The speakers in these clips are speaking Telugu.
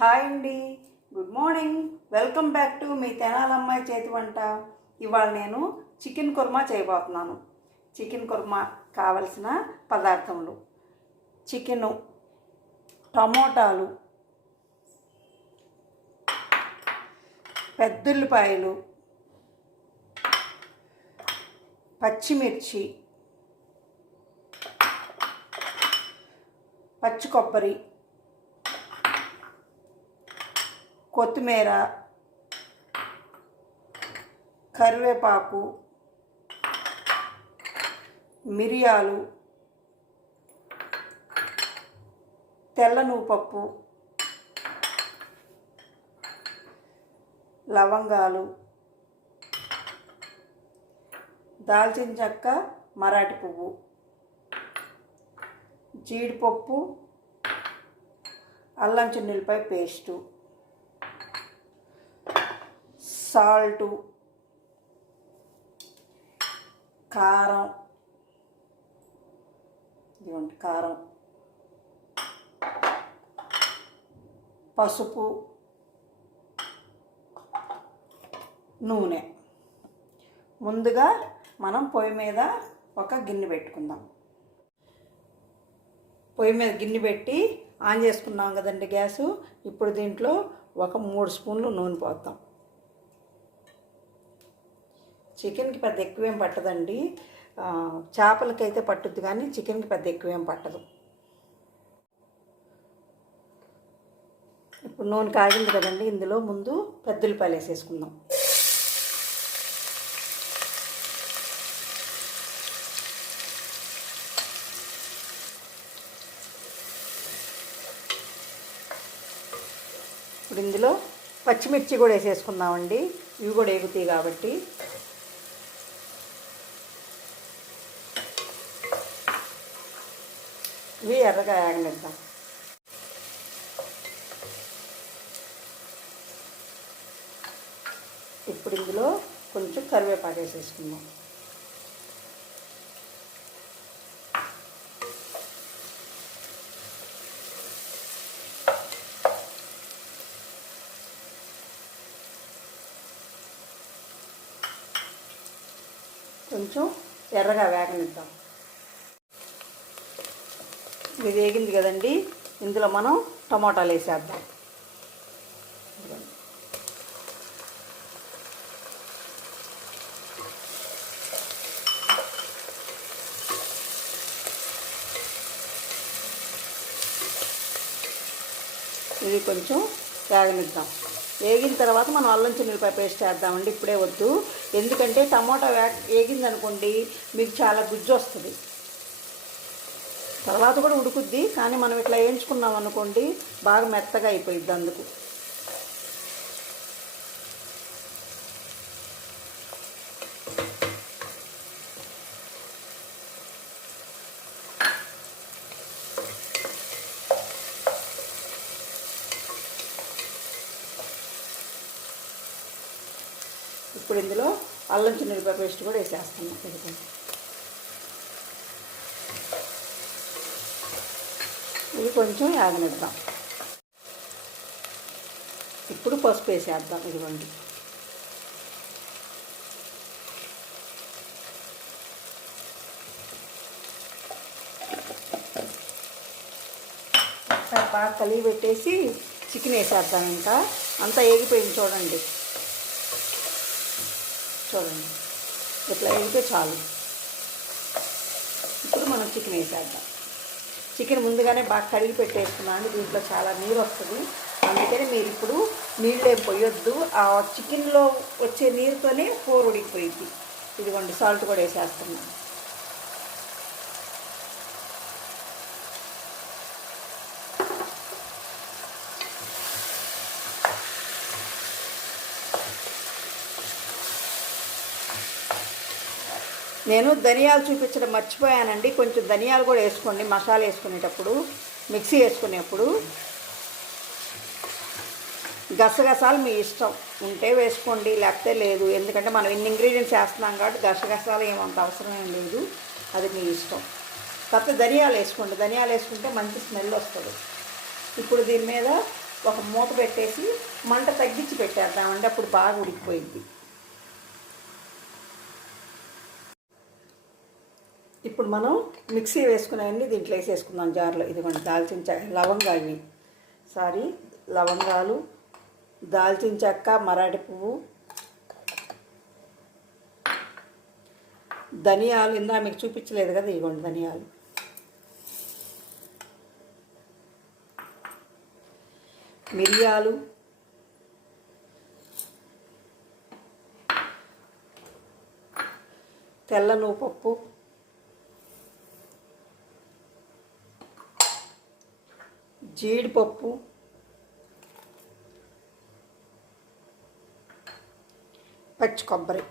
హాయ్ అండి, good morning. Welcome back to మీ తెనాలమ్మాయి చేతి వంట. ఇవాళ నేను చికెన్ కుర్మా చేయబోతున్నాను. చికెన్ కుర్మా కావలసిన పదార్థములు: చికెను, టమోటాలు, పెద్దుల్లిపాయలు, పచ్చిమిర్చి, పచ్చి కొబ్బరి, కొత్తిమీర, కరివేపాకు, మిరియాలు, తెల్ల నువ్వుపప్పు, లవంగాలు, దాల్చిన చెక్క, మరాఠీ పువ్వు, జీడిపప్పు, అల్లం చిన్నులపై పేస్టు, సాల్టు, కారం, ఇదిగోండి కారం, పసుపు, నూనె. ముందుగా మనం పొయ్యి మీద ఒక గిన్నె పెట్టుకుందాం. పొయ్యి మీద గిన్నె పెట్టి ఆన్ చేసుకున్నాం కదండి గ్యాసు. ఇప్పుడు దీంట్లో ఒక 3 స్పూన్లు నూనె పోద్దాం. చికెన్కి పెద్ద ఎక్కువేం పట్టదండి, చేపలకైతే పట్టుద్ది కానీ చికెన్కి పెద్ద ఎక్కువేం పట్టదు. ఇప్పుడు నూనె కాగింది కదండి, ఇందులో ముందు పెద్దుల్లిపాయలు వేసేసుకుందాం. ఇప్పుడు ఇందులో పచ్చిమిర్చి కూడా వేసేసుకుందామండి, ఇవి కూడా ఎగుతాయి కాబట్టి. ఇవి ఎర్రగా వేగనిద్దాం. ఇప్పుడు ఇందులో కొంచెం కరివేపాకు వేసేసుకుందాం. కొంచెం ఎర్రగా వేగనిద్దాం. ఇది వేగింది కదండి, ఇందులో మనం టమాటాలు వేసేద్దాం. ఇది కొంచెం వేగనిద్దాం. వేగిన తర్వాత మనం అల్లం చిన్నులపాయ పేస్ట్ వేద్దామండి. ఇప్పుడే వద్దు, ఎందుకంటే టమాటా వేగిందనుకోండి మీకు చాలా గుజ్జు వస్తుంది. తర్వాత కూడా ఉడుకుద్ది, కానీ మనం ఇట్లా వేయించుకున్నాం అనుకోండి బాగా మెత్తగా అయిపోయిద్ది. అందుకు ఇప్పుడు ఇందులో అల్లం చిన్నులపాయ పేస్ట్ కూడా వేసేస్తున్నాం. ఇది కొంచెం యాగనిద్దాం. ఇప్పుడు పసుపు వేసేద్దాం. ఇదిగోండి, బాగా కలిగి పెట్టేసి చికెన్ వేసేద్దాం. ఇంకా అంతా వేగిపోయింది చూడండి. చూడండి ఇట్లా వేగితే చాలు. ఇప్పుడు మనం చికెన్ వేసేద్దాం. చికెన్ ముందుగానే బాగా కడిగి పెట్టేసుకున్నాను, దీంట్లో చాలా నీరు వస్తుంది. అందుకని మీరు ఇప్పుడు నీళ్ళు ఏం పోయొద్దు, ఆ చికెన్లో వచ్చే నీరుతోనే కూర ఉడికిపోయింది. ఇదిగోండి సాల్ట్ కూడా వేసేస్తున్నాను. నేను ధనియాలు చూపించడం మర్చిపోయానండి, కొంచెం ధనియాలు కూడా వేసుకోండి మసాలా వేసుకునేటప్పుడు, మిక్సీ వేసుకునేప్పుడు. గసగసాలు మీ ఇష్టం ఉంటే వేసుకోండి, లేకపోతే లేదు. ఎందుకంటే మనం ఇన్ని ఇంగ్రీడియంట్స్ వేస్తున్నాం కాబట్టి గసగసాలు ఏమంత అవసరం ఏం లేదు, అది మీ ఇష్టం. కాకపోతే ధనియాలు వేసుకోండి, ధనియాలు వేసుకుంటే మంచి స్మెల్ వస్తుంది. ఇప్పుడు దీని మీద ఒక మూత పెట్టేసి మంట తగ్గించి పెట్టేద్దామండి, అప్పుడు బాగా ఉడికిపోయింది. ఇప్పుడు మనం మిక్సీ వేసుకునేవన్నీ దీంట్లో వేసేసుకుందాం జార్లో. ఇదిగోండి లవంగాలు, దాల్చిన చెక్క, మరాఠీ పువ్వు, ధనియాలు. ఇందా మీకు చూపించలేదు కదా, ఇదిగోండి ధనియాలు, మిరియాలు, తెల్ల నువ్వుపప్పు, జీడిపప్పు, పచ్చి కొబ్బరి.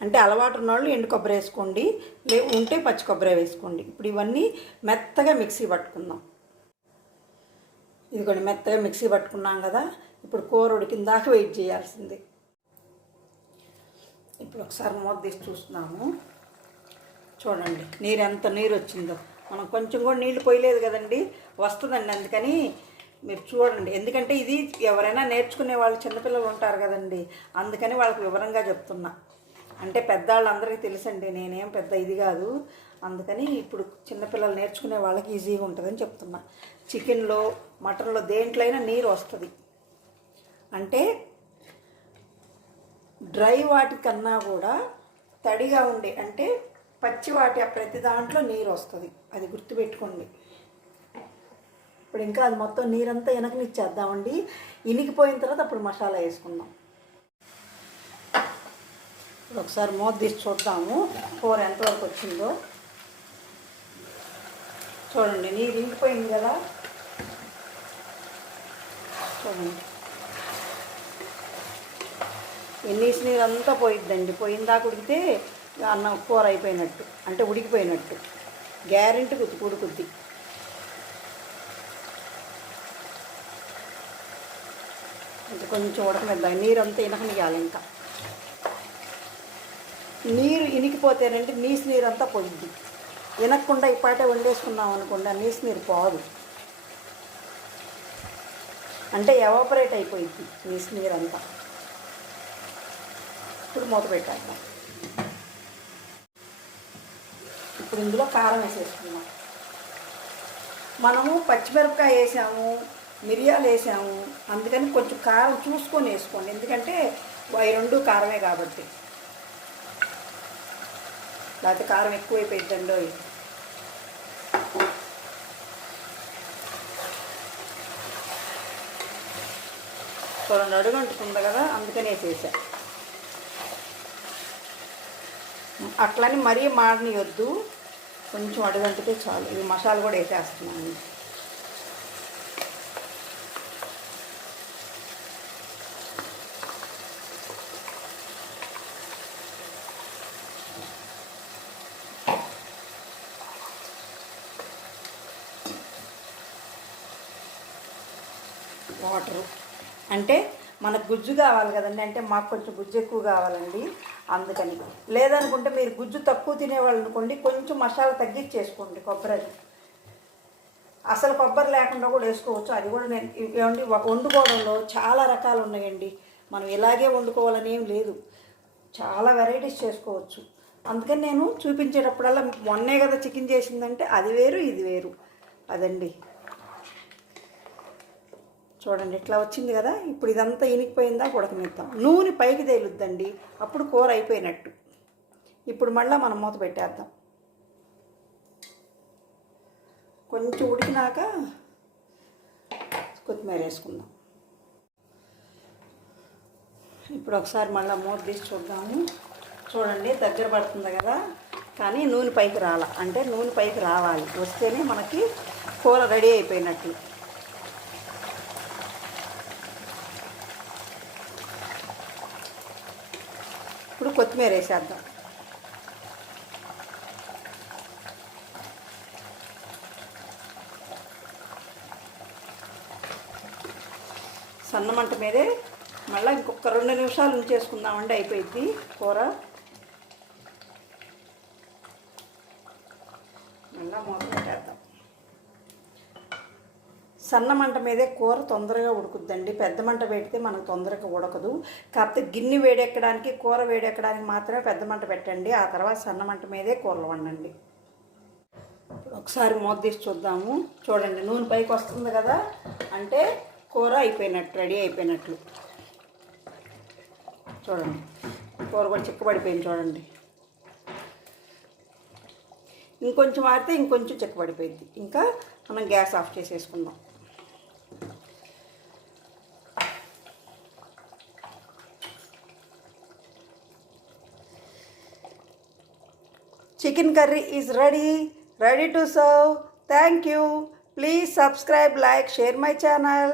అంటే అలవాటు ఉన్నవాళ్ళు ఎండు కొబ్బరి వేసుకోండి, ఉంటే పచ్చి కొబ్బరి వేసుకోండి. ఇప్పుడు ఇవన్నీ మెత్తగా మిక్సీ పట్టుకుందాం. ఇదిగోండి మెత్తగా మిక్సీ పట్టుకున్నాం కదా, ఇప్పుడు కూర ఉడికిందాక వెయిట్ చేయాల్సిందే. ఇప్పుడు ఒకసారి మూత తీసి చూస్తున్నాము. చూడండి ఎంత నీరు వచ్చిందో. మనం కొంచెం కూడా నీళ్లు పోయలేదు కదండి, వస్తుందండి. అందుకని మీరు చూడండి, ఎందుకంటే ఇది ఎవరైనా నేర్చుకునే వాళ్ళు చిన్నపిల్లలు ఉంటారు కదండి, అందుకని వాళ్ళకి వివరంగా చెప్తున్నా. అంటే పెద్దవాళ్ళందరికీ తెలుసండి, నేనేం పెద్ద ఇది కాదు. అందుకని ఇప్పుడు చిన్నపిల్లలు నేర్చుకునే వాళ్ళకి ఈజీగా ఉంటుందని చెప్తున్నా. చికెన్లో, మటన్లో దేంట్లో అయినా నీరు వస్తుంది. అంటే డ్రై వాటికన్నా కూడా తడిగా ఉండే, అంటే పచ్చి వాటి ప్రతి దాంట్లో నీరు వస్తుంది, అది గుర్తుపెట్టుకోండి. ఇప్పుడు ఇంకా అది మొత్తం నీరంతా వెనకనిచ్చేద్దామండి. ఇనికిపోయిన తర్వాత అప్పుడు మసాలా వేసుకుందాం. ఇప్పుడు ఒకసారి మూత తీసి చూద్దాము కూర ఎంతవరకు వచ్చిందో. చూడండి నీరు ఇంకిపోయింది కదా, చూడండి నీసు నీరు అంతా పోయిద్దండి. పోయిందాక ఉడికితే అన్నం కూర అయిపోయినట్టు, అంటే ఉడికిపోయినట్టు గ్యారెంటీ ఉడుకుద్ది. ఇంకా కొంచెం ఉడకనిద్దాం, నీరు అంతా ఇనకనియాలి. ఇంకా నీరు ఇనికిపోతేనండి నీసు నీరు అంతా పోయిద్ది. వినకుండా ఇప్పాటే వండేసుకున్నాం అనుకోండి, ఆ నీసు నీరు పోదు, అంటే ఎవాపరేట్ అయిపోయింది నీసు నీరు అంతా. ఇప్పుడు మూత పెట్టేద్దాం. ఇప్పుడు ఇందులో కారం వేసేసుకున్నాం. మనము పచ్చిమిరపకాయ వేసాము, మిరియాలు వేసాము, అందుకని కొంచెం కారం చూసుకొని వేసుకోండి, ఎందుకంటే అవి రెండు కారమే కాబట్టి. లేకపోతే కారం ఎక్కువైపోయిద్దండి. చూడండి అడుగంటుకుంది కదా, అందుకని వేసేసా. అట్లని మరీ మాడనియొద్దు, కొంచెం అడుగంటితే చాలు. ఇది మసాలా కూడా వేసేస్తున్నాను. వాటరు అంటే మనకు గుజ్జు కావాలి కదండి, అంటే మాకు కొంచెం గుజ్జు ఎక్కువ కావాలండి, అందుకని. లేదనుకుంటే మీరు గుజ్జు తక్కువ తినేవాళ్ళు అనుకోండి, కొంచెం మసాలా తగ్గించేసుకోండి. కొబ్బరి అసలు కొబ్బరి లేకుండా కూడా వేసుకోవచ్చు, అది కూడా నేను ఏమండి వండుకోవడంలో చాలా రకాలు ఉన్నాయండి. మనం ఇలాగే వండుకోవాలని ఏం లేదు, చాలా వెరైటీస్ చేసుకోవచ్చు. అందుకని నేను చూపించేటప్పుడల్లా మొన్నే కదా చికెన్ చేసిందంటే అది వేరు ఇది వేరు, అదండి. చూడండి ఇట్లా వచ్చింది కదా, ఇప్పుడు ఇదంతా ఇనికిపోయిందా ఉడకనిద్దాం. నూనె పైకి తేలుద్దండి, అప్పుడు కూర అయిపోయినట్టు. ఇప్పుడు మళ్ళీ మనం మూత పెట్టేద్దాం. కొంచెం ఉడికినాక కొత్తిమీర వేసుకుందాం. ఇప్పుడు ఒకసారి మళ్ళీ మూత తీసి చూద్దాము. చూడండి దగ్గర పడుతుంది కదా, కానీ నూనె పైకి అంటే నూనె పైకి రావాలి, వస్తేనే మనకి కూర రెడీ అయిపోయినట్లు. ఇప్పుడు కొత్తిమీర వేసేద్దాం. సన్నమంట మీదే మళ్ళీ ఇంకొక 2 నిమిషాలు ఉంచేసుకుందామండి, అయిపోయింది కూర. మళ్ళీ మూత పెట్టేద్దాం. సన్న మంట మీదే కూర తొందరగా ఉడుకుద్దండి. పెద్ద మంట పెడితే మనకు తొందరగా ఉడకదు. కాకపోతే గిన్నె వేడెక్కడానికి, కూర వేడెక్కడానికి మాత్రమే పెద్ద మంట పెట్టండి. ఆ తర్వాత సన్న మంట మీదే కూరలు వండండి. ఒకసారి మూత తీసి చూద్దాము. చూడండి, నూనె పైకి వస్తుంది కదా, అంటే కూర అయిపోయినట్టు, రెడీ అయిపోయినట్లు. చూడండి, కూర కూడా చిక్కబడిపోయింది. చూడండి, ఇంకొంచెం ఆడితే ఇంకొంచెం చిక్కబడిపోయింది. ఇంకా మనం గ్యాస్ ఆఫ్ చేసేసుకుందాం. Chicken curry is ready to serve. Thank you. Please subscribe, like, share my channel.